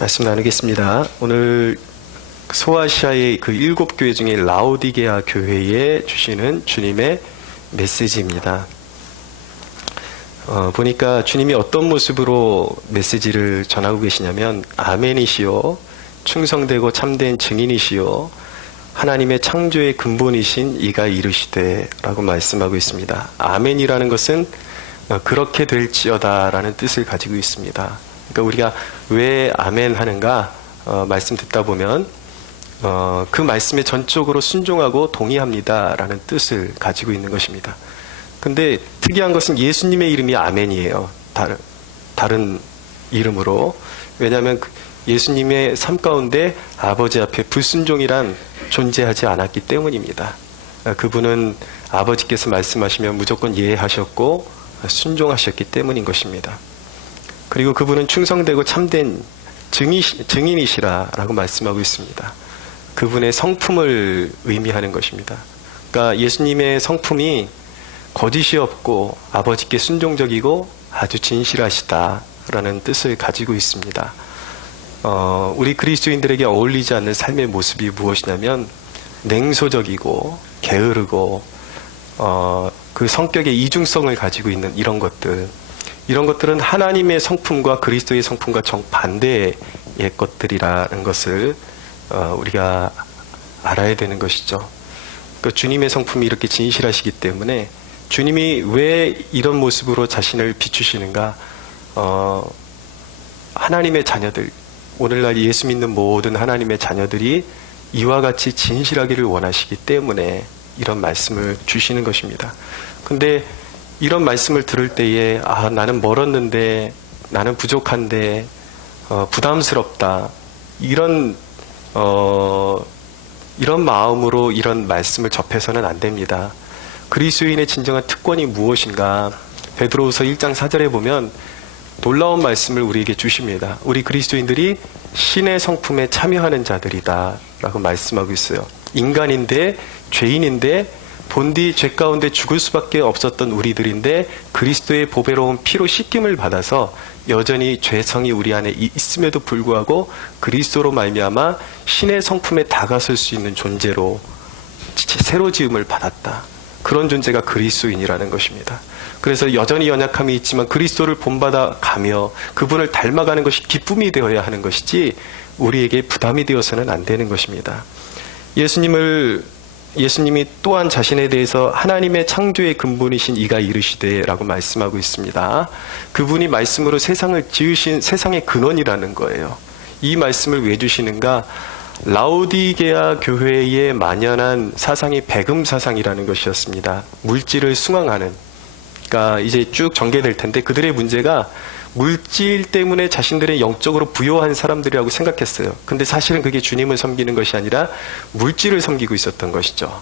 말씀 나누겠습니다. 오늘 소아시아의 그 7교회 중에 라오디게아 교회에 주시는 주님의 메시지입니다. 보니까 주님이 어떤 모습으로 메시지를 전하고 계시냐면 아멘이시요 충성되고 참된 증인이시요 하나님의 창조의 근본이신 이가 이르시되 라고 말씀하고 있습니다. 아멘이라는 것은 그렇게 될지어다 라는 뜻을 가지고 있습니다. 그러니까 우리가 왜 아멘 하는가 말씀 듣다 보면 그 말씀에 전적으로 순종하고 동의합니다 라는 뜻을 가지고 있는 것입니다. 근데 특이한 것은 예수님의 이름이 아멘이에요. 다른 이름으로. 왜냐하면 예수님의 삶 가운데 아버지 앞에 불순종이란 존재하지 않았기 때문입니다. 그분은 아버지께서 말씀하시면 무조건 예하셨고 순종하셨기 때문인 것입니다. 그리고 그분은 충성되고 참된 증인이시라라고 말씀하고 있습니다. 그분의 성품을 의미하는 것입니다. 그러니까 예수님의 성품이 거짓이 없고 아버지께 순종적이고 아주 진실하시다라는 뜻을 가지고 있습니다. 우리 그리스도인들에게 어울리지 않는 삶의 모습이 무엇이냐면 냉소적이고 게으르고 그 성격의 이중성을 가지고 있는 이런 것들은 하나님의 성품과 그리스도의 성품과 정반대의 것들이라는 것을 우리가 알아야 되는 것이죠. 그러니까 주님의 성품이 이렇게 진실하시기 때문에 주님이 왜 이런 모습으로 자신을 비추시는가? 하나님의 자녀들, 오늘날 예수 믿는 모든 하나님의 자녀들이 이와 같이 진실하기를 원하시기 때문에 이런 말씀을 주시는 것입니다. 근데 이런 말씀을 들을 때에 나는 멀었는데, 나는 부족한데, 부담스럽다, 이런 마음으로 이런 말씀을 접해서는 안 됩니다. 그리스도인의 진정한 특권이 무엇인가? 베드로후서 1장 4절에 보면 놀라운 말씀을 우리에게 주십니다. 우리 그리스도인들이 신의 성품에 참여하는 자들이다 라고 말씀하고 있어요. 인간인데, 죄인인데, 본디 죄 가운데 죽을 수밖에 없었던 우리들인데 그리스도의 보배로운 피로 씻김을 받아서 여전히 죄성이 우리 안에 있음에도 불구하고 그리스도로 말미암아 신의 성품에 다가설 수 있는 존재로 새로 지음을 받았다. 그런 존재가 그리스도인이라는 것입니다. 그래서 여전히 연약함이 있지만 그리스도를 본받아 가며 그분을 닮아가는 것이 기쁨이 되어야 하는 것이지 우리에게 부담이 되어서는 안 되는 것입니다. 예수님이 또한 자신에 대해서 하나님의 창조의 근본이신 이가 이르시되 라고 말씀하고 있습니다. 그분이 말씀으로 세상을 지으신 세상의 근원이라는 거예요. 이 말씀을 왜 주시는가? 라오디게아 교회에 만연한 사상이 배금 사상이라는 것이었습니다. 물질을 숭앙하는. 그러니까 이제 쭉 전개될 텐데 그들의 문제가 물질 때문에 자신들의 영적으로 부요한 사람들이라고 생각했어요. 근데 사실은 그게 주님을 섬기는 것이 아니라 물질을 섬기고 있었던 것이죠.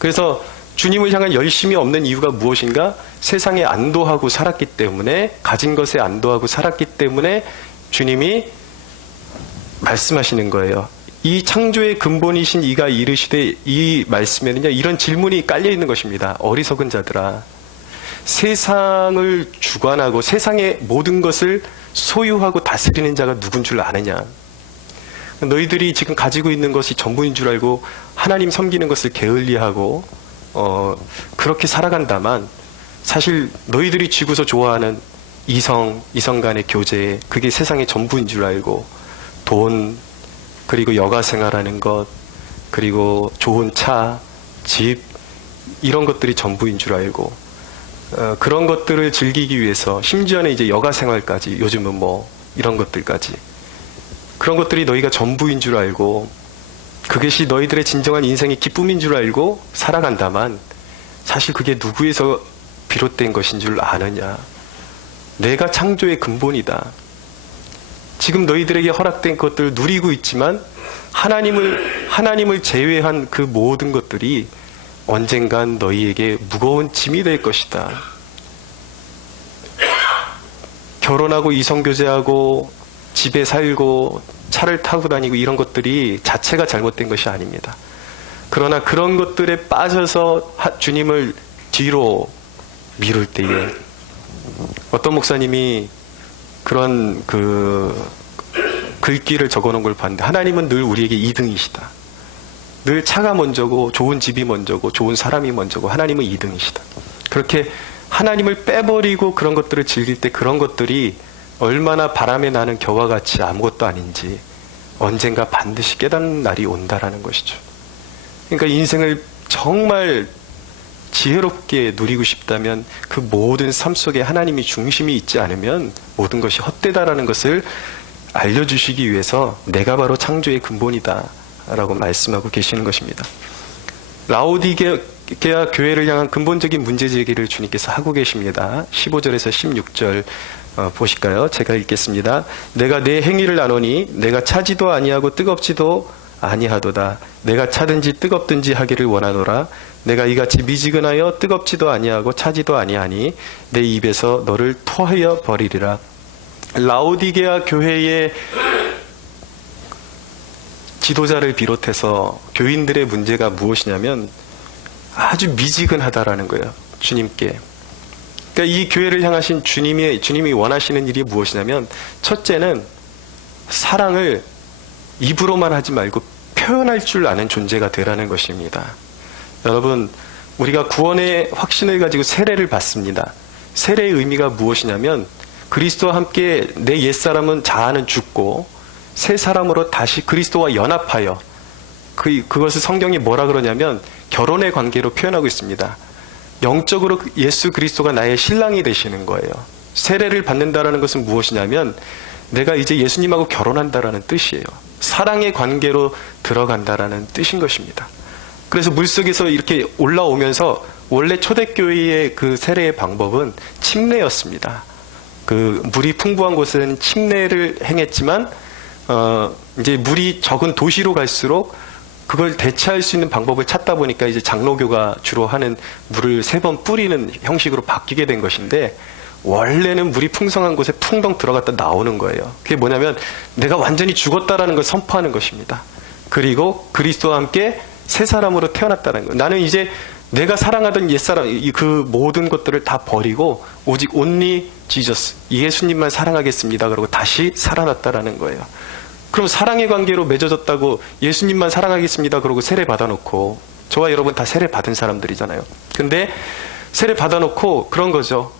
그래서 주님을 향한 열심이 없는 이유가 무엇인가? 세상에 안도하고 살았기 때문에, 가진 것에 안도하고 살았기 때문에 주님이 말씀하시는 거예요. 이 창조의 근본이신 이가 이르시되, 이 말씀에는요 이런 질문이 깔려 있는 것입니다. 어리석은 자들아, 세상을 주관하고 세상의 모든 것을 소유하고 다스리는 자가 누군 줄 아느냐? 너희들이 지금 가지고 있는 것이 전부인 줄 알고 하나님 섬기는 것을 게을리하고 그렇게 살아간다만 사실 너희들이 쥐고서 좋아하는 이성 간의 교제, 그게 세상의 전부인 줄 알고 돈, 그리고 여가 생활하는 것, 그리고 좋은 차, 집, 이런 것들이 전부인 줄 알고 그런 것들을 즐기기 위해서 심지어는 이제 여가 생활까지, 요즘은 뭐 이런 것들까지, 그런 것들이 너희가 전부인 줄 알고 그것이 너희들의 진정한 인생의 기쁨인 줄 알고 살아간다만 사실 그게 누구에서 비롯된 것인 줄 아느냐? 내가 창조의 근본이다. 지금 너희들에게 허락된 것들을 누리고 있지만 하나님을 제외한 그 모든 것들이 언젠간 너희에게 무거운 짐이 될 것이다. 결혼하고 이성교제하고 집에 살고 차를 타고 다니고 이런 것들이 자체가 잘못된 것이 아닙니다. 그러나 그런 것들에 빠져서 주님을 뒤로 미룰 때에 어떤 목사님이 그런 글귀를 적어놓은 걸 봤는데 하나님은 늘 우리에게 2등이시다. 늘 차가 먼저고 좋은 집이 먼저고 좋은 사람이 먼저고 하나님은 2등이시다. 그렇게 하나님을 빼버리고 그런 것들을 즐길 때 그런 것들이 얼마나 바람에 나는 겨와 같이 아무것도 아닌지 언젠가 반드시 깨닫는 날이 온다라는 것이죠. 그러니까 인생을 정말 지혜롭게 누리고 싶다면 그 모든 삶 속에 하나님이 중심이 있지 않으면 모든 것이 헛되다라는 것을 알려주시기 위해서 내가 바로 창조의 근본이다 라고 말씀하고 계시는 것입니다. 라오디게아 교회를 향한 근본적인 문제제기를 주님께서 하고 계십니다. 15절에서 16절 보실까요? 제가 읽겠습니다. 내가 내 행위를 아노니 내가 차지도 아니하고 뜨겁지도 아니하도다. 내가 차든지 뜨겁든지 하기를 원하노라. 내가 이같이 미지근하여 뜨겁지도 아니하고 차지도 아니하니 내 입에서 너를 토하여 버리리라. 라오디게아 교회의 지도자를 비롯해서 교인들의 문제가 무엇이냐면 아주 미지근하다라는 거예요. 주님께. 그러니까 이 교회를 향하신 주님이 원하시는 일이 무엇이냐면 첫째는 사랑을 입으로만 하지 말고 표현할 줄 아는 존재가 되라는 것입니다. 여러분, 우리가 구원의 확신을 가지고 세례를 받습니다. 세례의 의미가 무엇이냐면 그리스도와 함께 내 옛사람은 자아는 죽고 새 사람으로 다시 그리스도와 연합하여 그것을 성경이 뭐라 그러냐면 결혼의 관계로 표현하고 있습니다. 영적으로 예수 그리스도가 나의 신랑이 되시는 거예요. 세례를 받는다라는 것은 무엇이냐면 내가 이제 예수님하고 결혼한다라는 뜻이에요. 사랑의 관계로 들어간다라는 뜻인 것입니다. 그래서 물속에서 이렇게 올라오면서 원래 초대교회의 그 세례의 방법은 침례였습니다. 그 물이 풍부한 곳은 침례를 행했지만 이제 물이 적은 도시로 갈수록 그걸 대체할 수 있는 방법을 찾다 보니까 이제 장로교가 주로 하는 물을 3번 뿌리는 형식으로 바뀌게 된 것인데 원래는 물이 풍성한 곳에 풍덩 들어갔다 나오는 거예요. 그게 뭐냐면 내가 완전히 죽었다라는 걸 선포하는 것입니다. 그리고 그리스도와 함께 새 사람으로 태어났다는 거예요. 나는 이제 내가 사랑하던 옛사람 그 모든 것들을 다 버리고 오직 only Jesus 예수님만 사랑하겠습니다. 그러고 다시 살아났다라는 거예요. 그럼 사랑의 관계로 맺어졌다고 예수님만 사랑하겠습니다. 그러고 세례 받아놓고 저와 여러분 다 세례 받은 사람들이잖아요. 근데 세례 받아놓고 그런 거죠.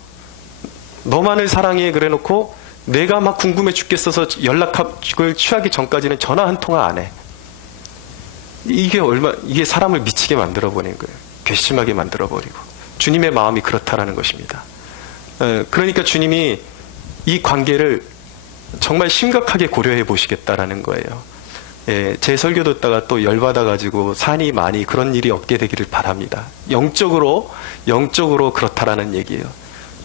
너만을 사랑해 그래놓고 내가 막 궁금해 죽겠어서 연락을 취하기 전까지는 전화 한 통화 안 해. 이게 사람을 미치게 만들어버리는 거예요. 괘씸하게 만들어버리고 주님의 마음이 그렇다라는 것입니다. 그러니까 주님이 이 관계를 정말 심각하게 고려해 보시겠다라는 거예요. 제 설교 듣다가 또 열받아가지고 산이 많이 그런 일이 없게 되기를 바랍니다. 영적으로 그렇다라는 얘기예요.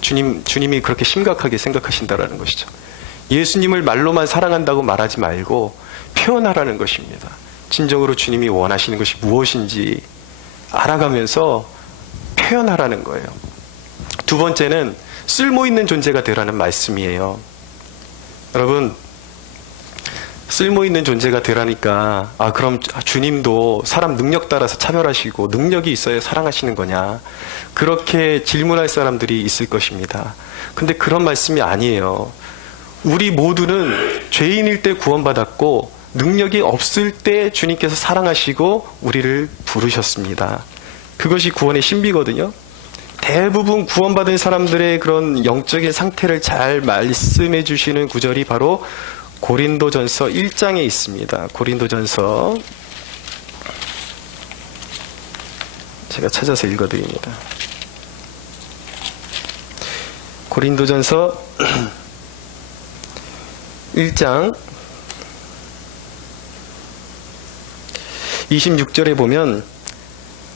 주님이 그렇게 심각하게 생각하신다라는 것이죠. 예수님을 말로만 사랑한다고 말하지 말고 표현하라는 것입니다. 진정으로 주님이 원하시는 것이 무엇인지 알아가면서 표현하라는 거예요. 두 번째는 쓸모있는 존재가 되라는 말씀이에요. 여러분, 쓸모있는 존재가 되라니까 그럼 주님도 사람 능력 따라서 차별하시고 능력이 있어야 사랑하시는 거냐 그렇게 질문할 사람들이 있을 것입니다. 근데 그런 말씀이 아니에요. 우리 모두는 죄인일 때 구원받았고 능력이 없을 때 주님께서 사랑하시고 우리를 부르셨습니다. 그것이 구원의 신비거든요. 대부분 구원받은 사람들의 그런 영적인 상태를 잘 말씀해 주시는 구절이 바로 고린도전서 1장에 있습니다. 고린도전서 제가 찾아서 읽어드립니다. 고린도전서 1장 26절에 보면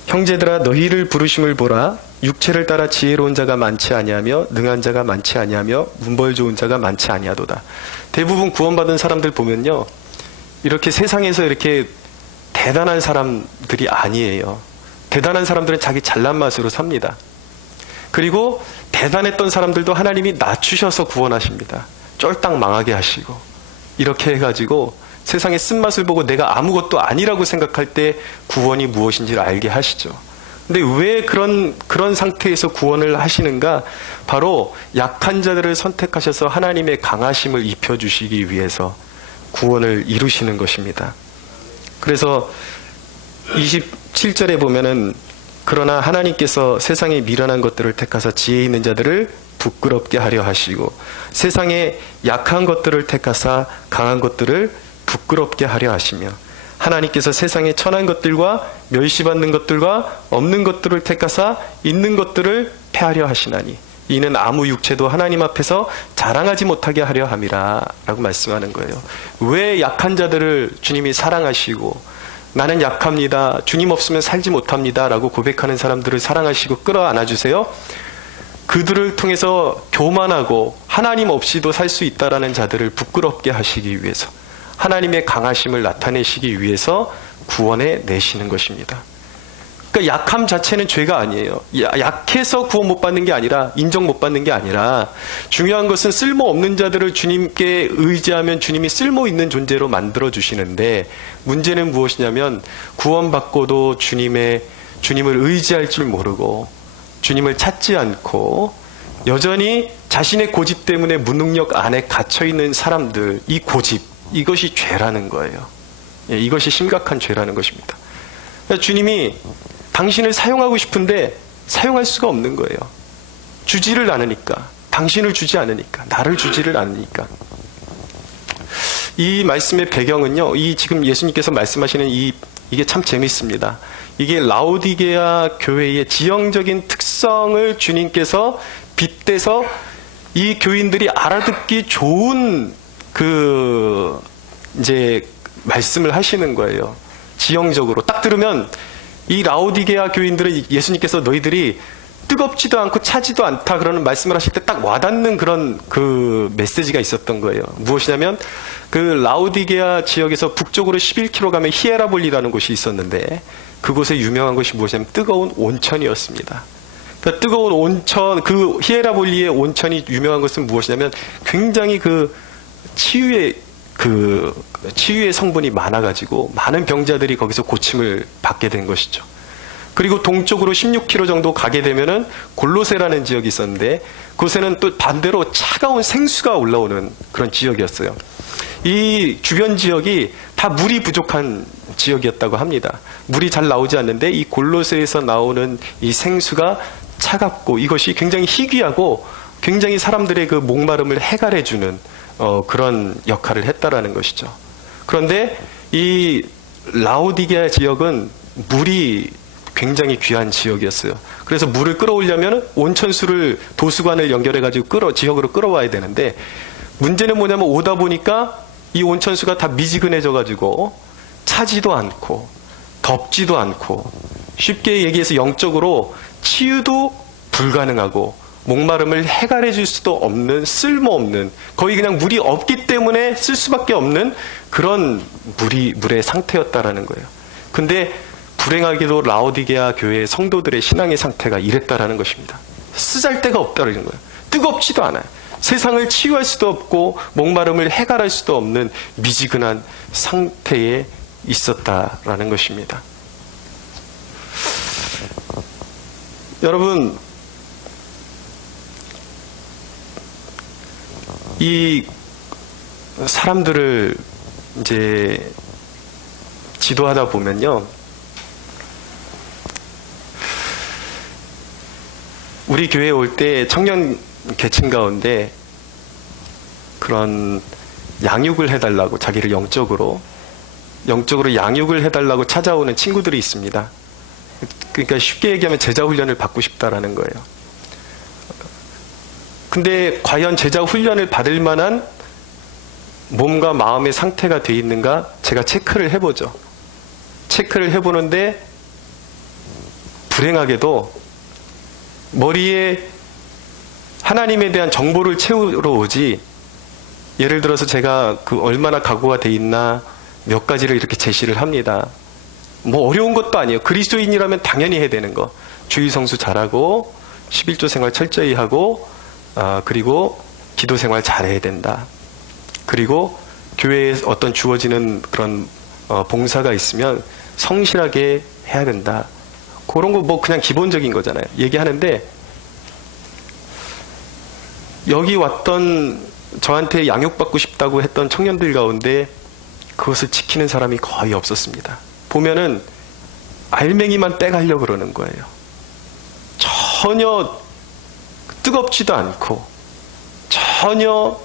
형제들아 너희를 부르심을 보라 육체를 따라 지혜로운 자가 많지 아니하며 능한 자가 많지 아니하며 문벌 좋은 자가 많지 아니하도다. 대부분 구원받은 사람들 보면요 이렇게 세상에서 이렇게 대단한 사람들이 아니에요. 대단한 사람들은 자기 잘난 맛으로 삽니다. 그리고 대단했던 사람들도 하나님이 낮추셔서 구원하십니다. 쫄딱 망하게 하시고 이렇게 해가지고 세상의 쓴맛을 보고 내가 아무것도 아니라고 생각할 때 구원이 무엇인지를 알게 하시죠. 근데 왜 그런 상태에서 구원을 하시는가? 바로 약한 자들을 선택하셔서 하나님의 강하심을 입혀주시기 위해서 구원을 이루시는 것입니다. 그래서 27절에 보면은 그러나 하나님께서 세상에 미련한 것들을 택하사 지혜 있는 자들을 부끄럽게 하려 하시고 세상에 약한 것들을 택하사 강한 것들을 부끄럽게 하려 하시며 하나님께서 세상에 천한 것들과 멸시받는 것들과 없는 것들을 택하사 있는 것들을 패하려 하시나니 이는 아무 육체도 하나님 앞에서 자랑하지 못하게 하려 함이라 라고 말씀하는 거예요. 왜 약한 자들을 주님이 사랑하시고 나는 약합니다. 주님 없으면 살지 못합니다. 라고 고백하는 사람들을 사랑하시고 끌어안아 주세요. 그들을 통해서 교만하고 하나님 없이도 살 수 있다라는 자들을 부끄럽게 하시기 위해서 하나님의 강하심을 나타내시기 위해서 구원해 내시는 것입니다. 그러니까 약함 자체는 죄가 아니에요. 약해서 구원 못 받는 게 아니라 인정 못 받는 게 아니라 중요한 것은 쓸모없는 자들을 주님께 의지하면 주님이 쓸모있는 존재로 만들어 주시는데 문제는 무엇이냐면 구원받고도 주님을 의지할 줄 모르고 주님을 찾지 않고 여전히 자신의 고집 때문에 무능력 안에 갇혀있는 사람들, 이 고집, 이것이 죄라는 거예요. 이것이 심각한 죄라는 것입니다. 주님이 당신을 사용하고 싶은데 사용할 수가 없는 거예요. 주지를 않으니까. 당신을 주지 않으니까. 나를 주지를 않으니까. 이 말씀의 배경은요. 지금 예수님께서 말씀하시는 이게 참 재밌습니다. 이게 라오디게아 교회의 지형적인 특성을 주님께서 빗대서 이 교인들이 알아듣기 좋은 이제 말씀을 하시는 거예요. 지형적으로. 딱 들으면 이 라오디게아 교인들은 예수님께서 너희들이 뜨겁지도 않고 차지도 않다 그러는 말씀을 하실 때 딱 와닿는 그런 메시지가 있었던 거예요. 무엇이냐면 라오디게아 지역에서 북쪽으로 11km 가면 히에라볼리라는 곳이 있었는데 그곳에 유명한 것이 무엇이냐면 뜨거운 온천이었습니다. 그러니까 뜨거운 온천, 히에라볼리의 온천이 유명한 것은 무엇이냐면 굉장히 치유의 성분이 많아가지고 많은 병자들이 거기서 고침을 받게 된 것이죠. 그리고 동쪽으로 16km 정도 가게 되면은 골로세라는 지역이 있었는데 그곳에는 또 반대로 차가운 생수가 올라오는 그런 지역이었어요. 이 주변 지역이 다 물이 부족한 지역이었다고 합니다. 물이 잘 나오지 않는데 이 골로세에서 나오는 이 생수가 차갑고 이것이 굉장히 희귀하고 굉장히 사람들의 목마름을 해결해주는 그런 역할을 했다라는 것이죠. 그런데 이 라오디게아 지역은 물이 굉장히 귀한 지역이었어요. 그래서 물을 끌어오려면 온천수를 도수관을 연결해가지고 지역으로 끌어와야 되는데 문제는 뭐냐면 오다 보니까 이 온천수가 다 미지근해져가지고 차지도 않고 덥지도 않고 쉽게 얘기해서 영적으로 치유도 불가능하고 목마름을 해결해 줄 수도 없는 쓸모없는 거의 그냥 물이 없기 때문에 쓸 수밖에 없는 그런 물의 상태였다라는 거예요. 근데 불행하게도 라오디게아 교회의 성도들의 신앙의 상태가 이랬다라는 것입니다. 쓰잘데가 없다라는 거예요. 뜨겁지도 않아요. 세상을 치유할 수도 없고 목마름을 해결할 수도 없는 미지근한 상태에 있었다라는 것입니다. 여러분, 이 사람들을 이제 지도하다 보면요, 우리 교회에 올 때 청년 계층 가운데 그런 양육을 해달라고 자기를 영적으로 양육을 해달라고 찾아오는 친구들이 있습니다. 그러니까 쉽게 얘기하면 제자 훈련을 받고 싶다라는 거예요. 근데 과연 제자 훈련을 받을 만한 몸과 마음의 상태가 돼 있는가 제가 체크를 해보죠. 체크를 해보는데 불행하게도 머리에 하나님에 대한 정보를 채우러 오지, 예를 들어서 제가 얼마나 각오가 돼 있나 몇 가지를 이렇게 제시를 합니다. 뭐 어려운 것도 아니에요. 그리스도인이라면 당연히 해야 되는 거. 주일 성수 잘하고 11조 생활 철저히 하고 그리고 기도 생활 잘해야 된다. 그리고 교회에 어떤 주어지는 그런 봉사가 있으면 성실하게 해야 된다. 그런 거 뭐 그냥 기본적인 거잖아요. 얘기하는데 여기 왔던 저한테 양육받고 싶다고 했던 청년들 가운데 그것을 지키는 사람이 거의 없었습니다. 보면은 알맹이만 빼가려고 그러는 거예요. 전혀 뜨겁지도 않고 전혀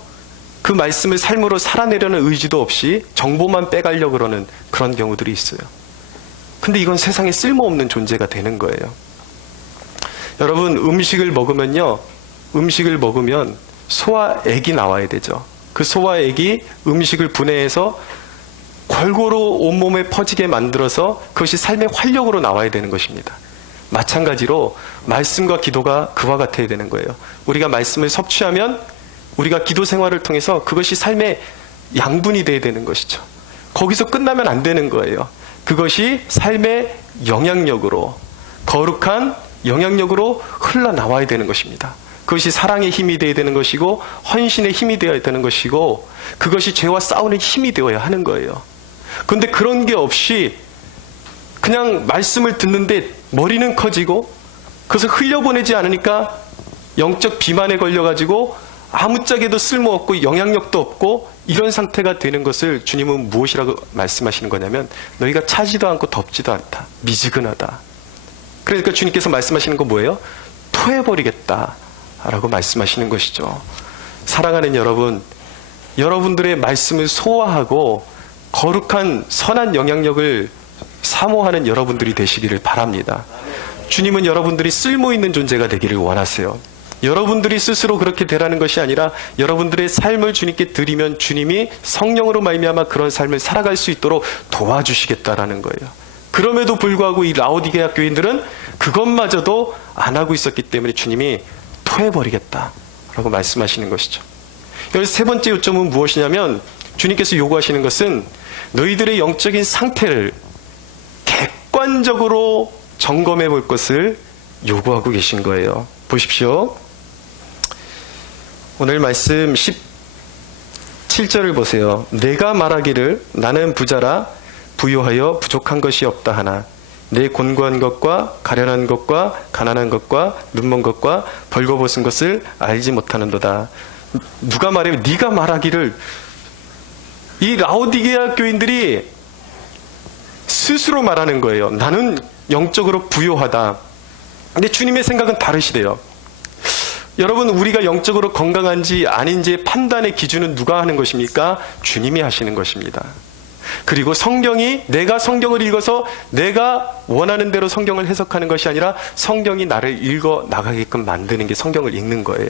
그 말씀을 삶으로 살아내려는 의지도 없이 정보만 빼가려고 그러는 그런 경우들이 있어요. 근데 이건 세상에 쓸모없는 존재가 되는 거예요. 여러분, 음식을 먹으면 소화액이 나와야 되죠. 그 소화액이 음식을 분해해서 골고루 온몸에 퍼지게 만들어서 그것이 삶의 활력으로 나와야 되는 것입니다. 마찬가지로 말씀과 기도가 그와 같아야 되는 거예요. 우리가 말씀을 섭취하면 우리가 기도 생활을 통해서 그것이 삶의 양분이 돼야 되는 것이죠. 거기서 끝나면 안 되는 거예요. 그것이 삶의 영향력으로, 거룩한 영향력으로 흘러나와야 되는 것입니다. 그것이 사랑의 힘이 되어야 되는 것이고 헌신의 힘이 되어야 되는 것이고 그것이 죄와 싸우는 힘이 되어야 하는 거예요. 그런데 그런 게 없이 그냥 말씀을 듣는데 머리는 커지고 그것을 흘려보내지 않으니까 영적 비만에 걸려가지고 아무짝에도 쓸모없고 영향력도 없고 이런 상태가 되는 것을 주님은 무엇이라고 말씀하시는 거냐면 너희가 차지도 않고 덥지도 않다. 미지근하다. 그러니까 주님께서 말씀하시는 거 뭐예요? 토해버리겠다 라고 말씀하시는 것이죠. 사랑하는 여러분, 여러분들의 말씀을 소화하고 거룩한 선한 영향력을 사모하는 여러분들이 되시기를 바랍니다. 주님은 여러분들이 쓸모있는 존재가 되기를 원하세요. 여러분들이 스스로 그렇게 되라는 것이 아니라 여러분들의 삶을 주님께 드리면 주님이 성령으로 말미암아 그런 삶을 살아갈 수 있도록 도와주시겠다라는 거예요. 그럼에도 불구하고 이 라오디게아 교인들은 그것마저도 안 하고 있었기 때문에 주님이 토해버리겠다라고 말씀하시는 것이죠. 여기서 세 번째 요점은 무엇이냐면 주님께서 요구하시는 것은 너희들의 영적인 상태를 객관적으로 점검해 볼 것을 요구하고 계신 거예요. 보십시오. 오늘 말씀 17절을 보세요. 내가 말하기를 나는 부자라 부유하여 부족한 것이 없다 하나 내 곤고한 것과 가련한 것과 가난한 것과 눈먼 것과 벌거벗은 것을 알지 못하는도다. 누가 말해요? 네가 말하기를. 이 라오디게아 교인들이 스스로 말하는 거예요. 나는 영적으로 부유하다. 근데 주님의 생각은 다르시대요. 여러분, 우리가 영적으로 건강한지 아닌지의 판단의 기준은 누가 하는 것입니까? 주님이 하시는 것입니다. 그리고 성경이, 내가 성경을 읽어서 내가 원하는 대로 성경을 해석하는 것이 아니라 성경이 나를 읽어 나가게끔 만드는 게 성경을 읽는 거예요.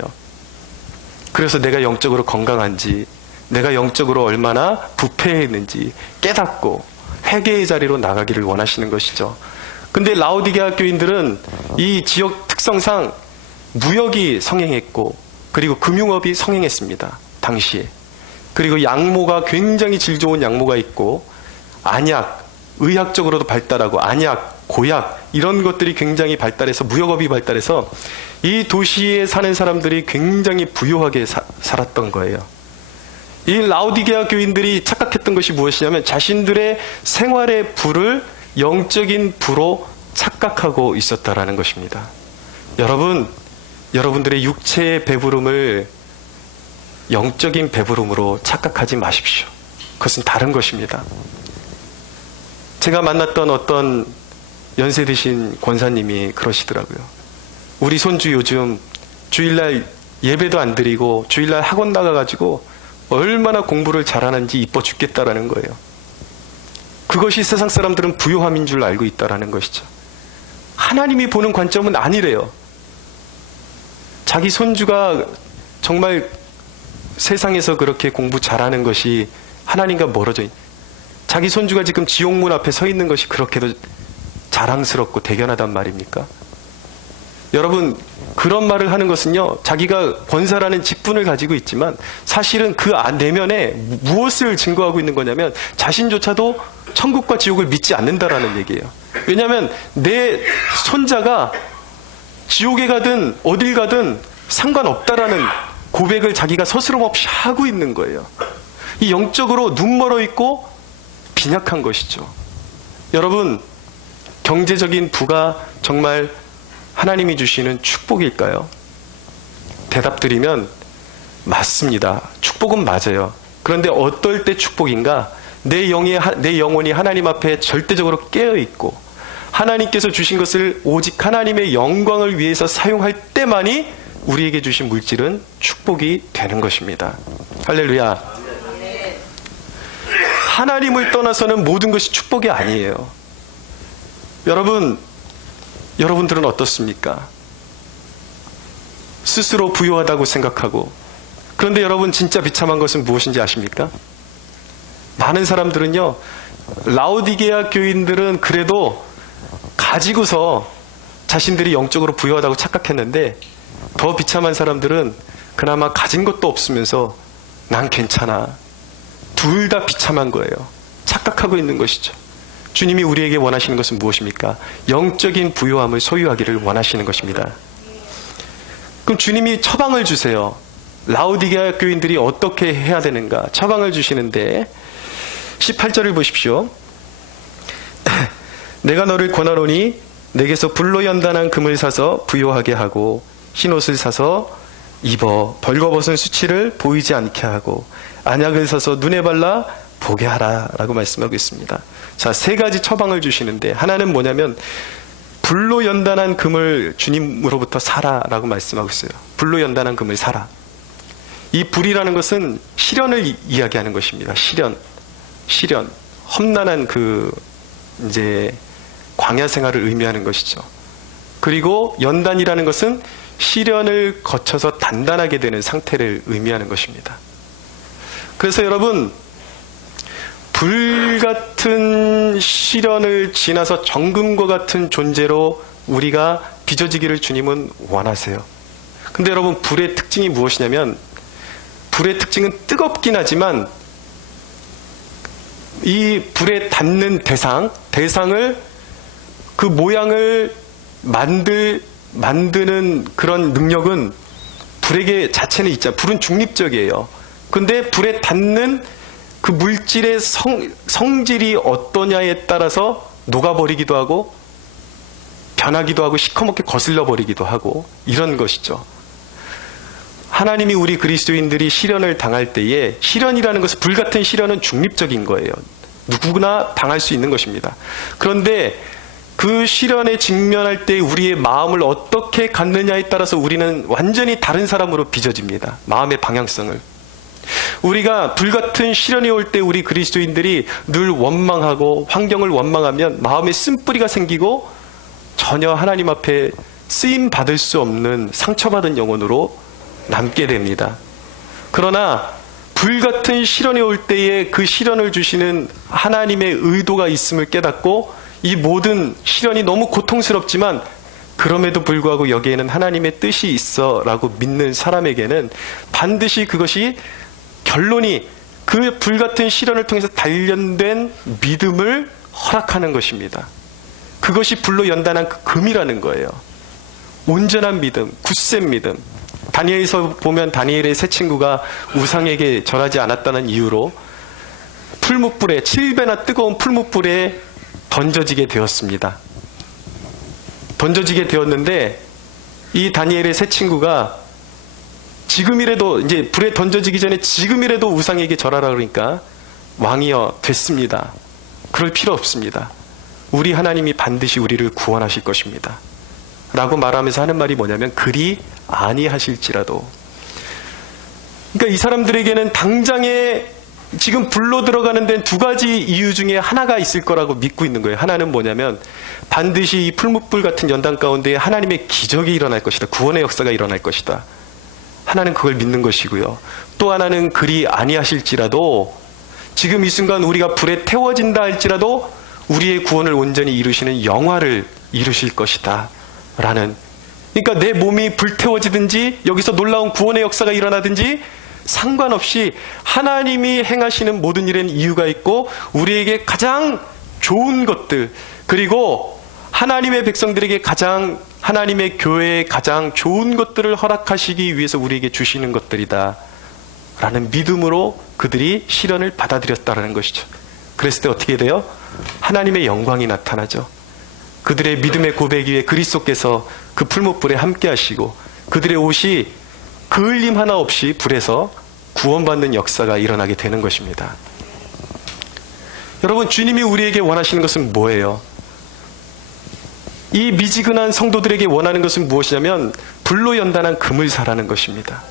그래서 내가 영적으로 건강한지, 내가 영적으로 얼마나 부패했는지 깨닫고 회개의 자리로 나가기를 원하시는 것이죠. 근데 라오디게아 교인들은 이 지역 특성상 무역이 성행했고 그리고 금융업이 성행했습니다. 당시에. 그리고 양모가 굉장히 질 좋은 양모가 있고 안약, 의학적으로도 발달하고 안약, 고약 이런 것들이 굉장히 발달해서 무역업이 발달해서 이 도시에 사는 사람들이 굉장히 부유하게 살았던 거예요. 이 라오디게아 교인들이 착각했던 것이 무엇이냐면 자신들의 생활의 부를 영적인 부로 착각하고 있었다라는 것입니다. 여러분, 여러분들의 육체의 배부름을 영적인 배부름으로 착각하지 마십시오. 그것은 다른 것입니다. 제가 만났던 어떤 연세 드신 권사님이 그러시더라고요. 우리 손주 요즘 주일날 예배도 안 드리고 주일날 학원 나가가지고 얼마나 공부를 잘하는지 이뻐 죽겠다라는 거예요. 그것이 세상 사람들은 부유함인 줄 알고 있다라는 것이죠. 하나님이 보는 관점은 아니래요. 자기 손주가 정말 세상에서 그렇게 공부 잘하는 것이 하나님과 멀어져 있는, 자기 손주가 지금 지옥문 앞에 서 있는 것이 그렇게도 자랑스럽고 대견하단 말입니까? 여러분, 그런 말을 하는 것은요, 자기가 권사라는 직분을 가지고 있지만 사실은 그 내면에 무엇을 증거하고 있는 거냐면 자신조차도 천국과 지옥을 믿지 않는다라는 얘기예요. 왜냐하면 내 손자가 지옥에 가든 어딜 가든 상관없다라는 고백을 자기가 서스럼 없이 하고 있는 거예요. 이 영적으로 눈멀어 있고 빈약한 것이죠. 여러분, 경제적인 부가 정말 하나님이 주시는 축복일까요? 대답드리면 맞습니다. 축복은 맞아요. 그런데 어떨 때 축복인가? 내 영혼이 하나님 앞에 절대적으로 깨어있고 하나님께서 주신 것을 오직 하나님의 영광을 위해서 사용할 때만이 우리에게 주신 물질은 축복이 되는 것입니다. 할렐루야. 하나님을 떠나서는 모든 것이 축복이 아니에요. 여러분들은 어떻습니까? 스스로 부유하다고 생각하고, 그런데 여러분 진짜 비참한 것은 무엇인지 아십니까? 많은 사람들은요, 라오디게아 교인들은 그래도 가지고서 자신들이 영적으로 부유하다고 착각했는데, 더 비참한 사람들은 그나마 가진 것도 없으면서 난 괜찮아. 둘 다 비참한 거예요. 착각하고 있는 것이죠. 주님이 우리에게 원하시는 것은 무엇입니까? 영적인 부유함을 소유하기를 원하시는 것입니다. 그럼 주님이 처방을 주세요. 라오디게아 교인들이 어떻게 해야 되는가? 처방을 주시는데 18절을 보십시오. 내가 너를 권하노니 내게서 불로 연단한 금을 사서 부요하게 하고 흰옷을 사서 입어 벌거벗은 수치를 보이지 않게 하고 안약을 사서 눈에 발라 보게 하라 라고 말씀하고 있습니다. 자, 세 가지 처방을 주시는데 하나는 뭐냐면 불로 연단한 금을 주님으로부터 사라 라고 말씀하고 있어요. 불로 연단한 금을 사라. 이 불이라는 것은 시련을 이야기하는 것입니다. 시련. 험난한 광야 생활을 의미하는 것이죠. 그리고 연단이라는 것은 시련을 거쳐서 단단하게 되는 상태를 의미하는 것입니다. 그래서 여러분, 불같은 시련을 지나서 정금과 같은 존재로 우리가 빚어지기를 주님은 원하세요. 근데 여러분, 불의 특징이 무엇이냐면, 불의 특징은 뜨겁긴 하지만 이 불에 닿는 대상을 그 모양을 만드는 그런 능력은 불에게 자체는 있잖아요. 불은 중립적이에요. 근데 불에 닿는 그 물질의 성질이 어떠냐에 따라서 녹아버리기도 하고 변하기도 하고 시커멓게 거슬러 버리기도 하고 이런 것이죠. 하나님이 우리 그리스도인들이 시련을 당할 때에 시련이라는 것은 불같은 시련은 중립적인 거예요. 누구나 당할 수 있는 것입니다. 그런데 그 시련에 직면할 때 우리의 마음을 어떻게 갖느냐에 따라서 우리는 완전히 다른 사람으로 빚어집니다. 마음의 방향성을. 우리가 불같은 시련이 올 때 우리 그리스도인들이 늘 원망하고 환경을 원망하면 마음에 쓴뿌리가 생기고 전혀 하나님 앞에 쓰임 받을 수 없는 상처받은 영혼으로 남게 됩니다. 그러나 불같은 시련이 올 때에 그 시련을 주시는 하나님의 의도가 있음을 깨닫고 이 모든 시련이 너무 고통스럽지만 그럼에도 불구하고 여기에는 하나님의 뜻이 있어 라고 믿는 사람에게는 반드시 그것이 결론이 그 불같은 시련을 통해서 단련된 믿음을 허락하는 것입니다. 그것이 불로 연단한 그 금이라는 거예요. 온전한 믿음, 굳센 믿음. 다니엘에서 보면 다니엘의 세 친구가 우상에게 절하지 않았다는 이유로 풀무불에 7배나 뜨거운 풀무불에 던져지게 되었습니다. 던져지게 되었는데 이 다니엘의 세 친구가 지금이라도 이제 불에 던져지기 전에 지금이라도 우상에게 절하라 그러니까 왕이여 됐습니다. 그럴 필요 없습니다. 우리 하나님이 반드시 우리를 구원하실 것입니다. 라고 말하면서 하는 말이 뭐냐면 그리 아니하실지라도. 그러니까 이 사람들에게는 당장에 지금 불로 들어가는 데는 두 가지 이유 중에 하나가 있을 거라고 믿고 있는 거예요. 하나는 뭐냐면 반드시 이 풀무불 같은 연단 가운데 하나님의 기적이 일어날 것이다. 구원의 역사가 일어날 것이다. 하나는 그걸 믿는 것이고요. 또 하나는 그리 아니하실지라도 지금 이 순간 우리가 불에 태워진다 할지라도 우리의 구원을 온전히 이루시는 영화를 이루실 것이다. 라는, 그러니까 내 몸이 불태워지든지 여기서 놀라운 구원의 역사가 일어나든지 상관없이 하나님이 행하시는 모든 일에는 이유가 있고 우리에게 가장 좋은 것들 그리고 하나님의 백성들에게 하나님의 교회에 가장 좋은 것들을 허락하시기 위해서 우리에게 주시는 것들이다 라는 믿음으로 그들이 시련을 받아들였다는 것이죠. 그랬을 때 어떻게 돼요? 하나님의 영광이 나타나죠. 그들의 믿음의 고백 위에 그리스도께서 그 풀무불에 함께 하시고 그들의 옷이 그을림 하나 없이 불에서 구원받는 역사가 일어나게 되는 것입니다. 여러분, 주님이 우리에게 원하시는 것은 뭐예요? 이 미지근한 성도들에게 원하는 것은 무엇이냐면 불로 연단한 금을 사라는 것입니다.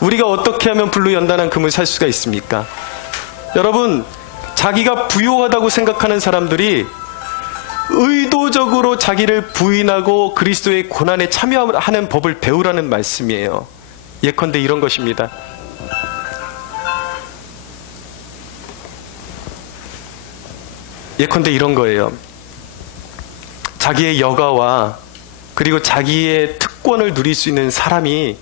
우리가 어떻게 하면 불로 연단한 금을 살 수가 있습니까? 여러분, 자기가 부요하다고 생각하는 사람들이 의도적으로 자기를 부인하고 그리스도의 고난에 참여하는 법을 배우라는 말씀이에요. 예컨대 이런 것입니다. 예컨대 이런 거예요. 자기의 여가와 그리고 자기의 특권을 누릴 수 있는 사람이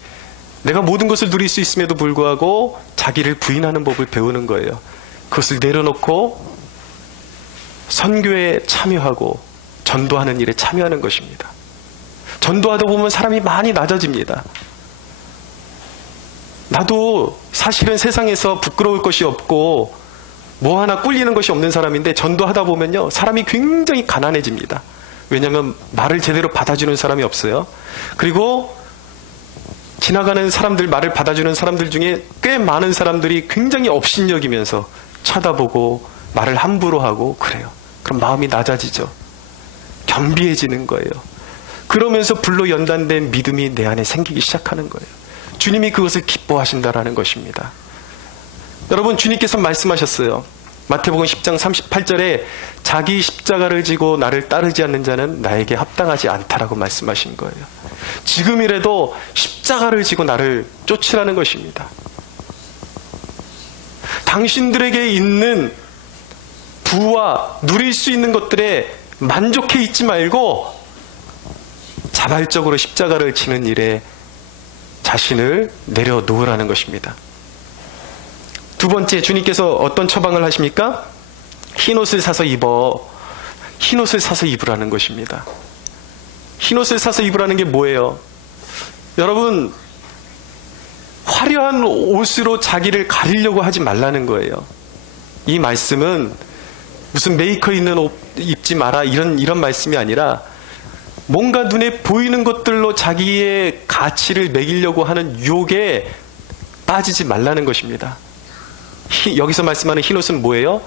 내가 모든 것을 누릴 수 있음에도 불구하고 자기를 부인하는 법을 배우는 거예요. 그것을 내려놓고 선교에 참여하고 전도하는 일에 참여하는 것입니다. 전도하다 보면 사람이 많이 낮아집니다. 나도 사실은 세상에서 부끄러울 것이 없고 뭐 하나 꿀리는 것이 없는 사람인데 전도하다 보면요, 사람이 굉장히 가난해집니다. 왜냐하면 말을 제대로 받아주는 사람이 없어요. 그리고 지나가는 사람들, 말을 받아주는 사람들 중에 꽤 많은 사람들이 굉장히 업신여기면서 쳐다보고 말을 함부로 하고 그래요. 그럼 마음이 낮아지죠. 겸비해지는 거예요. 그러면서 불로 연단된 믿음이 내 안에 생기기 시작하는 거예요. 주님이 그것을 기뻐하신다라는 것입니다. 여러분, 주님께서 말씀하셨어요. 마태복음 10장 38절에 자기 십자가를 지고 나를 따르지 않는 자는 나에게 합당하지 않다라고 말씀하신 거예요. 지금이라도 십자가를 지고 나를 쫓으라는 것입니다. 당신들에게 있는 부와 누릴 수 있는 것들에 만족해 있지 말고 자발적으로 십자가를 지는 일에 자신을 내려놓으라는 것입니다. 두 번째, 주님께서 어떤 처방을 하십니까? 흰옷을 사서 입어. 흰옷을 사서 입으라는 것입니다. 흰옷을 사서 입으라는 게 뭐예요? 여러분, 화려한 옷으로 자기를 가리려고 하지 말라는 거예요. 이 말씀은 무슨 메이커 있는 옷 입지 마라 이런 말씀이 아니라 뭔가 눈에 보이는 것들로 자기의 가치를 매기려고 하는 유혹에 빠지지 말라는 것입니다. 여기서 말씀하는 흰옷은 뭐예요?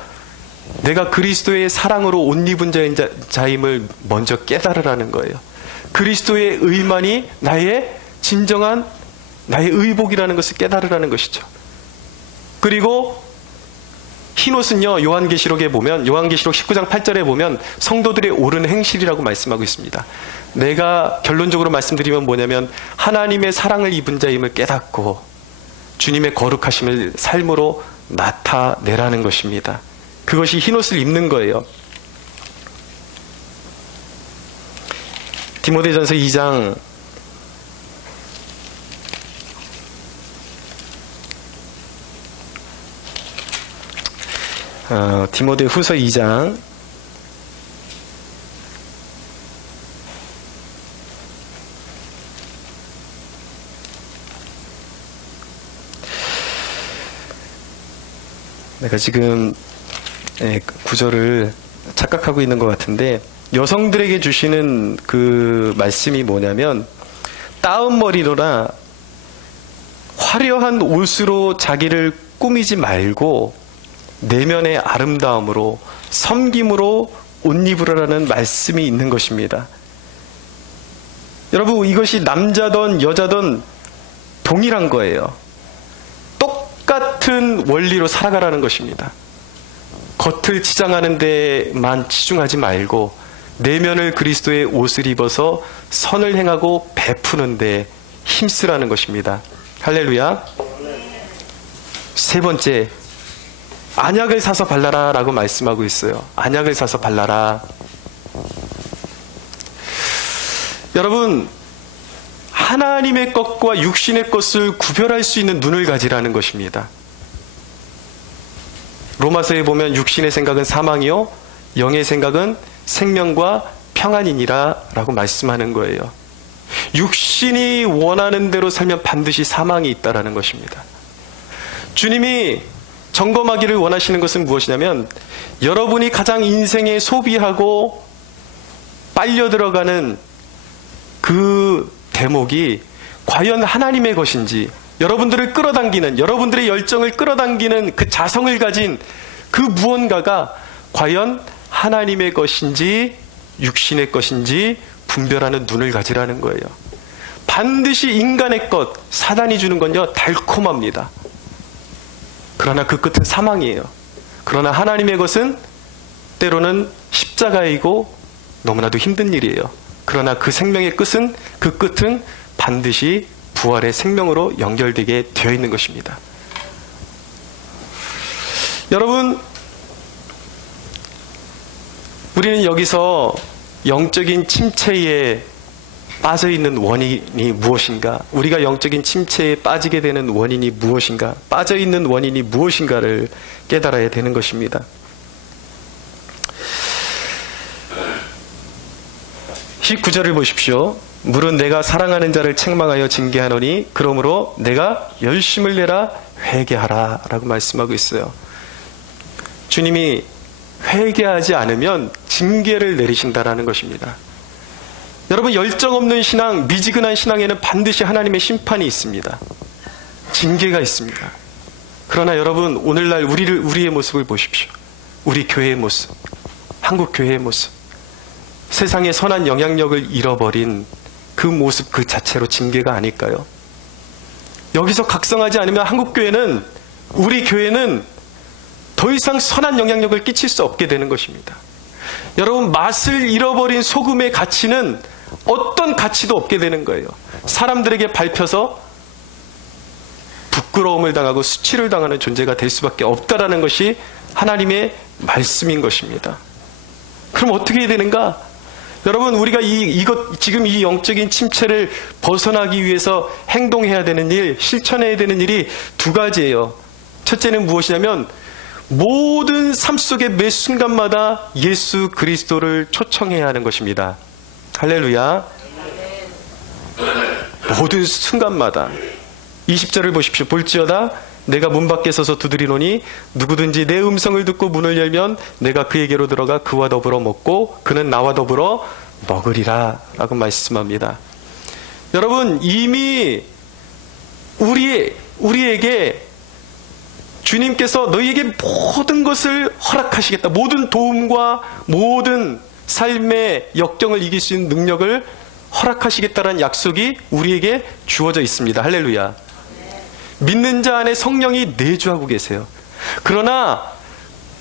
내가 그리스도의 사랑으로 옷 입은 자임을 먼저 깨달으라는 거예요. 그리스도의 의만이 나의 진정한 나의 의복이라는 것을 깨달으라는 것이죠. 그리고 흰옷은요, 요한계시록에 보면, 요한계시록 19장 8절에 보면 성도들의 옳은 행실이라고 말씀하고 있습니다. 내가 결론적으로 말씀드리면 뭐냐면 하나님의 사랑을 입은 자임을 깨닫고 주님의 거룩하심을 삶으로 나타내라는 것입니다. 그것이 흰옷을 입는 거예요. 디모데전서 2장 디모데 후서 2장 내가 지금 구절을 착각하고 있는 것 같은데 여성들에게 주시는 그 말씀이 뭐냐면 따은 머리로나 화려한 옷으로 자기를 꾸미지 말고 내면의 아름다움으로 섬김으로 옷 입으라는 말씀이 있는 것입니다. 여러분, 이것이 남자든 여자든 동일한 거예요. 똑같은 원리로 살아가라는 것입니다. 겉을 치장하는 데만 치중하지 말고 내면을 그리스도의 옷을 입어서 선을 행하고 베푸는 데 힘쓰라는 것입니다. 할렐루야. 세 번째, 안약을 사서 발라라 라고 말씀하고 있어요. 안약을 사서 발라라. 여러분, 하나님의 것과 육신의 것을 구별할 수 있는 눈을 가지라는 것입니다. 로마서에 보면 육신의 생각은 사망이요 영의 생각은 생명과 평안이니라 라고 말씀하는 거예요. 육신이 원하는 대로 살면 반드시 사망이 있다라는 것입니다. 주님이 점검하기를 원하시는 것은 무엇이냐면 여러분이 가장 인생에 소비하고 빨려 들어가는 그 대목이 과연 하나님의 것인지, 여러분들을 끌어당기는, 여러분들의 열정을 끌어당기는 그 자성을 가진 그 무언가가 과연 하나님의 것인지 육신의 것인지 분별하는 눈을 가지라는 거예요. 반드시 인간의 것, 사단이 주는 건요, 달콤합니다. 그러나 그 끝은 사망이에요. 그러나 하나님의 것은 때로는 십자가이고 너무나도 힘든 일이에요. 그러나 그 생명의 끝은, 그 끝은 반드시 부활의 생명으로 연결되게 되어 있는 것입니다. 여러분, 우리는 여기서 영적인 침체에 빠져 있는 원인이 무엇인가? 우리가 영적인 침체에 빠지게 되는 원인이 무엇인가? 빠져 있는 원인이 무엇인가를 깨달아야 되는 것입니다. 19절을 보십시오. 물은 내가 사랑하는 자를 책망하여 징계하노니 그러므로 내가 열심을 내라 회개하라 라고 말씀하고 있어요. 주님이 회개하지 않으면 징계를 내리신다라는 것입니다. 여러분, 열정 없는 신앙, 미지근한 신앙에는 반드시 하나님의 심판이 있습니다. 징계가 있습니다. 그러나 여러분, 오늘날 우리의 모습을 보십시오. 우리 교회의 모습, 한국 교회의 모습, 세상의 선한 영향력을 잃어버린 그 모습 그 자체로 징계가 아닐까요? 여기서 각성하지 않으면 한국 교회는, 우리 교회는 더 이상 선한 영향력을 끼칠 수 없게 되는 것입니다. 여러분, 맛을 잃어버린 소금의 가치는 어떤 가치도 없게 되는 거예요. 사람들에게 밟혀서 부끄러움을 당하고 수치를 당하는 존재가 될 수밖에 없다라는 것이 하나님의 말씀인 것입니다. 그럼 어떻게 해야 되는가? 여러분, 우리가 지금 이 영적인 침체를 벗어나기 위해서 행동해야 되는 일, 실천해야 되는 일이 두 가지예요. 첫째는 무엇이냐면, 모든 삶 속의 매 순간마다 예수 그리스도를 초청해야 하는 것입니다. 할렐루야. 모든 순간마다. 20절을 보십시오. 볼지어다 내가 문 밖에 서서 두드리노니 누구든지 내 음성을 듣고 문을 열면 내가 그에게로 들어가 그와 더불어 먹고 그는 나와 더불어 먹으리라 라고 말씀합니다. 여러분, 이미 우리에게 주님께서 너희에게 모든 것을 허락하시겠다. 모든 도움과 모든 삶의 역경을 이길 수 있는 능력을 허락하시겠다는 약속이 우리에게 주어져 있습니다. 할렐루야. 믿는 자 안에 성령이 내주하고 계세요. 그러나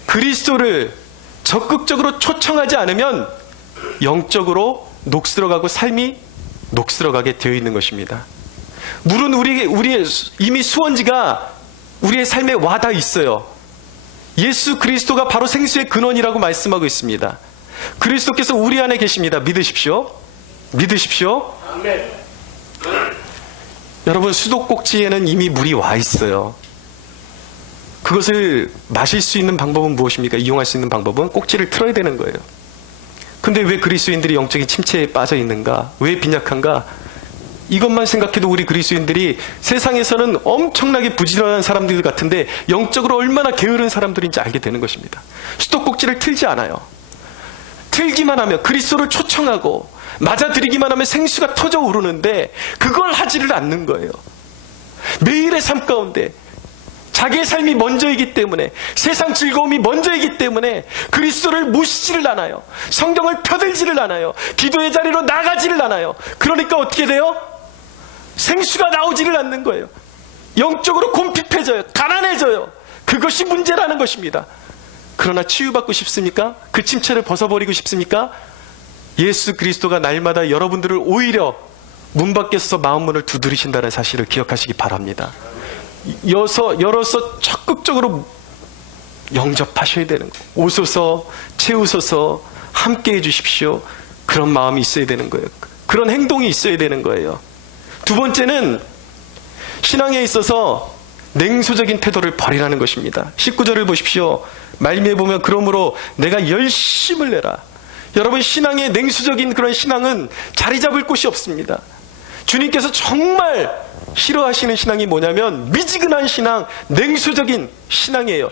그리스도를 적극적으로 초청하지 않으면 영적으로 녹슬어가고 삶이 녹슬어가게 되어 있는 것입니다. 물은 우리의 이미 수원지가 우리의 삶에 와닿아 있어요. 예수 그리스도가 바로 생수의 근원이라고 말씀하고 있습니다. 그리스도께서 우리 안에 계십니다. 믿으십시오. 믿으십시오. 아멘. 여러분, 수도꼭지에는 이미 물이 와 있어요. 그것을 마실 수 있는 방법은 무엇입니까? 이용할 수 있는 방법은 꼭지를 틀어야 되는 거예요. 근데 왜 그리스도인들이 영적인 침체에 빠져 있는가? 왜 빈약한가? 이것만 생각해도 우리 그리스도인들이 세상에서는 엄청나게 부지런한 사람들 같은데 영적으로 얼마나 게으른 사람들인지 알게 되는 것입니다. 수도꼭지를 틀지 않아요. 틀기만 하면, 그리스도를 초청하고 맞아들이기만 하면 생수가 터져 오르는데 그걸 하지를 않는 거예요. 매일의 삶 가운데 자기의 삶이 먼저이기 때문에, 세상 즐거움이 먼저이기 때문에 그리스도를 모시지를 않아요. 성경을 펴들지를 않아요. 기도의 자리로 나가지를 않아요. 그러니까 어떻게 돼요? 생수가 나오지를 않는 거예요. 영적으로 곰핍해져요. 가난해져요. 그것이 문제라는 것입니다. 그러나 치유받고 싶습니까? 그 침체를 벗어버리고 싶습니까? 예수 그리스도가 날마다 여러분들을 오히려 문 밖에 서서 마음문을 두드리신다는 사실을 기억하시기 바랍니다. 열어서 적극적으로 영접하셔야 되는 거예요. 오소서, 채우소서, 함께 해주십시오. 그런 마음이 있어야 되는 거예요. 그런 행동이 있어야 되는 거예요. 두 번째는 신앙에 있어서 냉소적인 태도를 버리라는 것입니다. 19절을 보십시오. 말미에 보면 그러므로 내가 열심을 내라. 여러분, 신앙의 냉수적인 그런 신앙은 자리 잡을 곳이 없습니다. 주님께서 정말 싫어하시는 신앙이 뭐냐면 미지근한 신앙, 냉수적인 신앙이에요.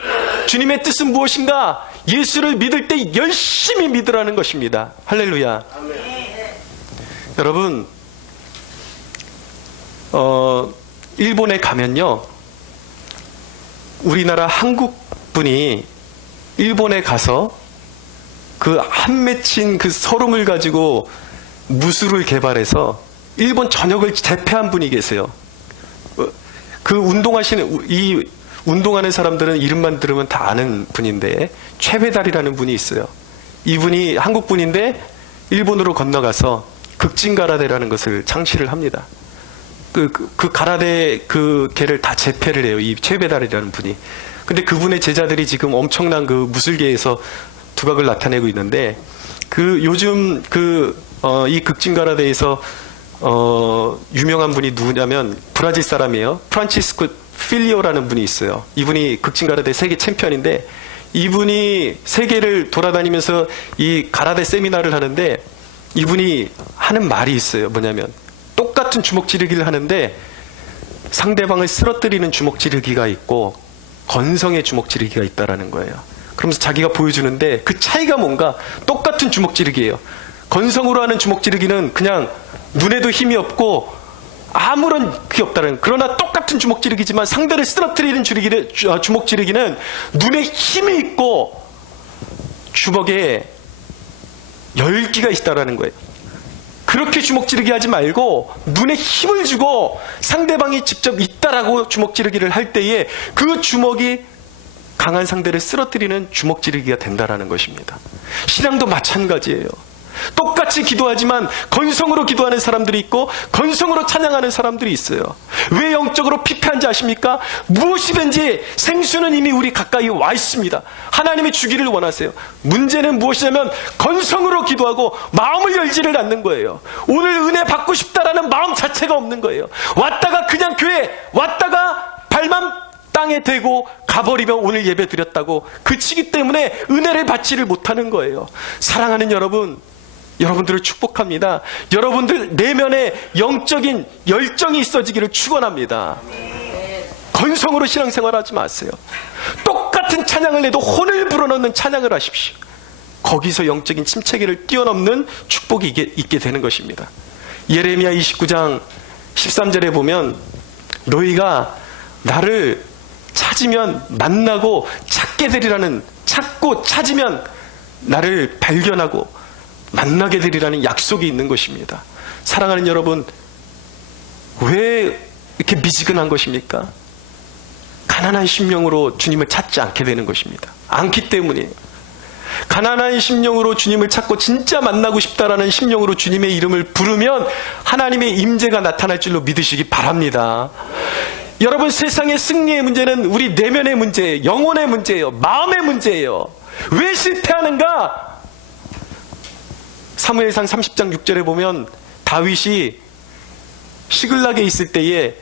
주님의 뜻은 무엇인가? 예수를 믿을 때 열심히 믿으라는 것입니다. 할렐루야. 아멘. 여러분, 일본에 가면요, 우리나라 한국분이 일본에 가서 그 한 맺힌 그 서름을 가지고 무술을 개발해서 일본 전역을 제패한 분이 계세요. 그 운동하는 사람들은 이름만 들으면 다 아는 분인데, 최배달이라는 분이 있어요. 이분이 한국 분인데 일본으로 건너가서 극진가라데라는 것을 창시를 합니다. 그 가라데 그 개를 다 제패를 해요. 이 최배달이라는 분이. 근데 그분의 제자들이 지금 엄청난 그 무술계에서 두각을 나타내고 있는데, 요즘 이 극진가라데에서 유명한 분이 누구냐면 브라질 사람이에요. 프란치스코 필리오라는 분이 있어요. 이분이 극진가라데 세계 챔피언인데, 이분이 세계를 돌아다니면서 이 가라데 세미나를 하는데, 이분이 하는 말이 있어요. 뭐냐면, 똑같은 주먹 지르기를 하는데 상대방을 쓰러뜨리는 주먹 지르기가 있고 건성의 주먹 지르기가 있다라는 거예요. 그러면서 자기가 보여주는데, 그 차이가 뭔가, 똑같은 주먹 지르기예요. 건성으로 하는 주먹 지르기는 그냥 눈에도 힘이 없고 아무런 그게 없다는, 그러나 똑같은 주먹 지르기지만 상대를 쓰러뜨리는 주먹 지르기는 눈에 힘이 있고 주먹에 열기가 있다라는 거예요. 그렇게 주먹 지르기 하지 말고 눈에 힘을 주고 상대방이 직접 있다라고 주먹 지르기를 할 때에 그 주먹이 강한 상대를 쓰러뜨리는 주먹 지르기가 된다라는 것입니다. 신앙도 마찬가지예요. 똑같이 기도하지만 건성으로 기도하는 사람들이 있고 건성으로 찬양하는 사람들이 있어요. 왜 영적으로 피폐한지 아십니까? 무엇이든지 생수는 이미 우리 가까이 와 있습니다. 하나님이 주기를 원하세요. 문제는 무엇이냐면 건성으로 기도하고 마음을 열지를 않는 거예요. 오늘 은혜 받고 싶다라는 마음 자체가 없는 거예요. 왔다가 그냥 교회 왔다가 발만 땅에 대고 가버리면 오늘 예배 드렸다고 그치기 때문에 은혜를 받지를 못하는 거예요. 사랑하는 여러분들을 축복합니다. 여러분들 내면에 영적인 열정이 있어지기를 축원합니다. 건성으로 신앙생활하지 마세요. 똑같은 찬양을 해도 혼을 불어넣는 찬양을 하십시오. 거기서 영적인 침체기를 뛰어넘는 축복이 있게 되는 것입니다. 예레미야 29장 13절에 보면, 너희가 나를 찾으면 만나고 찾게 되리라는, 찾고 찾으면 나를 발견하고 만나게 되리라는 약속이 있는 것입니다. 사랑하는 여러분, 왜 이렇게 미지근한 것입니까? 가난한 심령으로 주님을 찾지 않게 되는 것입니다. 않기 때문이에요. 가난한 심령으로 주님을 찾고 진짜 만나고 싶다라는 심령으로 주님의 이름을 부르면 하나님의 임재가 나타날 줄로 믿으시기 바랍니다. 여러분, 세상의 승리의 문제는 우리 내면의 문제예요. 영혼의 문제예요. 마음의 문제예요. 왜 실패하는가? 사무엘상 30장 6절에 보면 다윗이 시글락에 있을 때에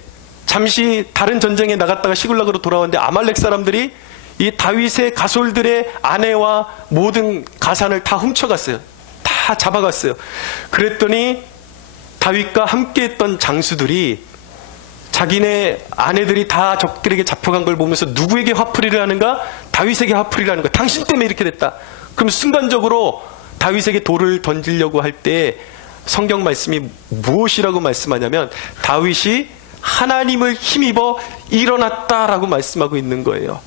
잠시 다른 전쟁에 나갔다가 시글락으로 돌아왔는데 아말렉 사람들이 이 다윗의 가솔들의 아내와 모든 가산을 다 훔쳐갔어요. 다 잡아갔어요. 그랬더니 다윗과 함께했던 장수들이 자기네 아내들이 다 적들에게 잡혀간 걸 보면서 누구에게 화풀이를 하는가? 다윗에게 화풀이를 하는 거야. 당신 때문에 이렇게 됐다. 그럼 순간적으로 다윗에게 돌을 던지려고 할 때 성경 말씀이 무엇이라고 말씀하냐면, 다윗이 하나님을 힘입어 일어났다라고 말씀하고 있는 거예요.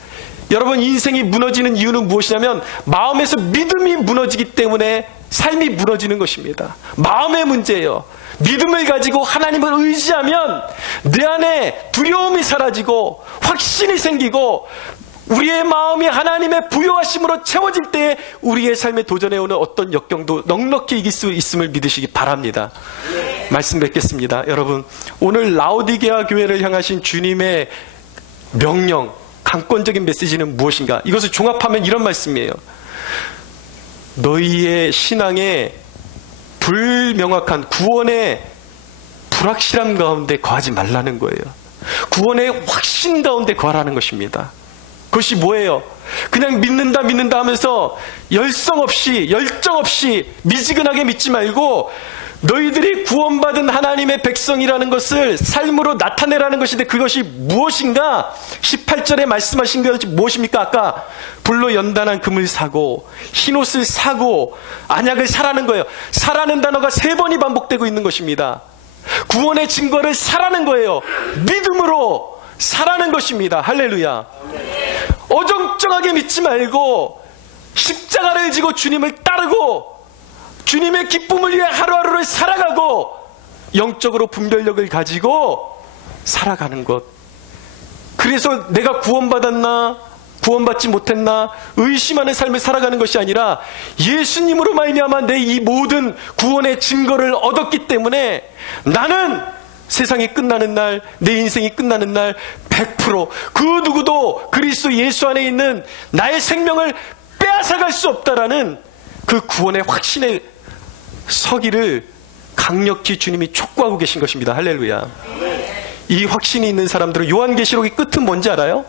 여러분, 인생이 무너지는 이유는 무엇이냐면 마음에서 믿음이 무너지기 때문에 삶이 무너지는 것입니다. 마음의 문제예요. 믿음을 가지고 하나님을 의지하면 내 안에 두려움이 사라지고 확신이 생기고 우리의 마음이 하나님의 부요하심으로 채워질 때에 우리의 삶에 도전해오는 어떤 역경도 넉넉히 이길 수 있음을 믿으시기 바랍니다. 말씀 뵙겠습니다. 여러분, 오늘 라오디게아 교회를 향하신 주님의 명령, 강권적인 메시지는 무엇인가? 이것을 종합하면 이런 말씀이에요. 너희의 신앙에 불명확한 구원의 불확실함 가운데 거하지 말라는 거예요. 구원의 확신 가운데 거하라는 것입니다. 그것이 뭐예요? 그냥 믿는다 하면서 열정 없이 미지근하게 믿지 말고 너희들이 구원받은 하나님의 백성이라는 것을 삶으로 나타내라는 것인데, 그것이 무엇인가? 18절에 말씀하신 것이 무엇입니까? 아까 불로 연단한 금을 사고 흰옷을 사고 안약을 사라는 거예요. 사라는 단어가 3번이 반복되고 있는 것입니다. 구원의 증거를 사라는 거예요. 믿음으로 사라는 것입니다. 할렐루야. 어정쩡하게 믿지 말고 십자가를 지고 주님을 따르고 주님의 기쁨을 위해 하루하루를 살아가고 영적으로 분별력을 가지고 살아가는 것. 그래서 내가 구원받았나 구원받지 못했나 의심하는 삶을 살아가는 것이 아니라 예수님으로 말미암아 내 이 모든 구원의 증거를 얻었기 때문에 나는 세상이 끝나는 날, 내 인생이 끝나는 날 100% 그 누구도 그리스도 예수 안에 있는 나의 생명을 빼앗아갈 수 없다라는 그 구원의 확신에 서기를 강력히 주님이 촉구하고 계신 것입니다. 할렐루야. 이 확신이 있는 사람들은, 요한계시록의 끝은 뭔지 알아요?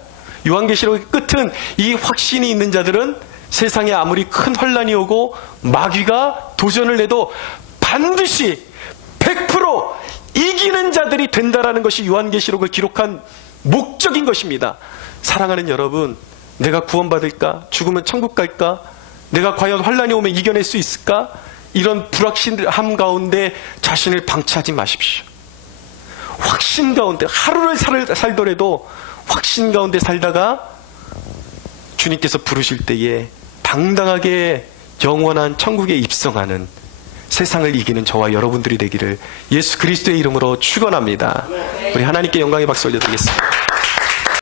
요한계시록의 끝은, 이 확신이 있는 자들은 세상에 아무리 큰 환란이 오고 마귀가 도전을 해도 반드시 100% 이기는 자들이 된다라는 것이 요한계시록을 기록한 목적인 것입니다. 사랑하는 여러분, 내가 구원받을까? 죽으면 천국 갈까? 내가 과연 환란이 오면 이겨낼 수 있을까? 이런 불확실함 가운데 자신을 방치하지 마십시오. 확신 가운데, 하루를 살더라도 확신 가운데 살다가 주님께서 부르실 때에 당당하게 영원한 천국에 입성하는, 세상을 이기는 저와 여러분들이 되기를 예수 그리스도의 이름으로 축원합니다. 우리 하나님께 영광의 박수 올려드리겠습니다.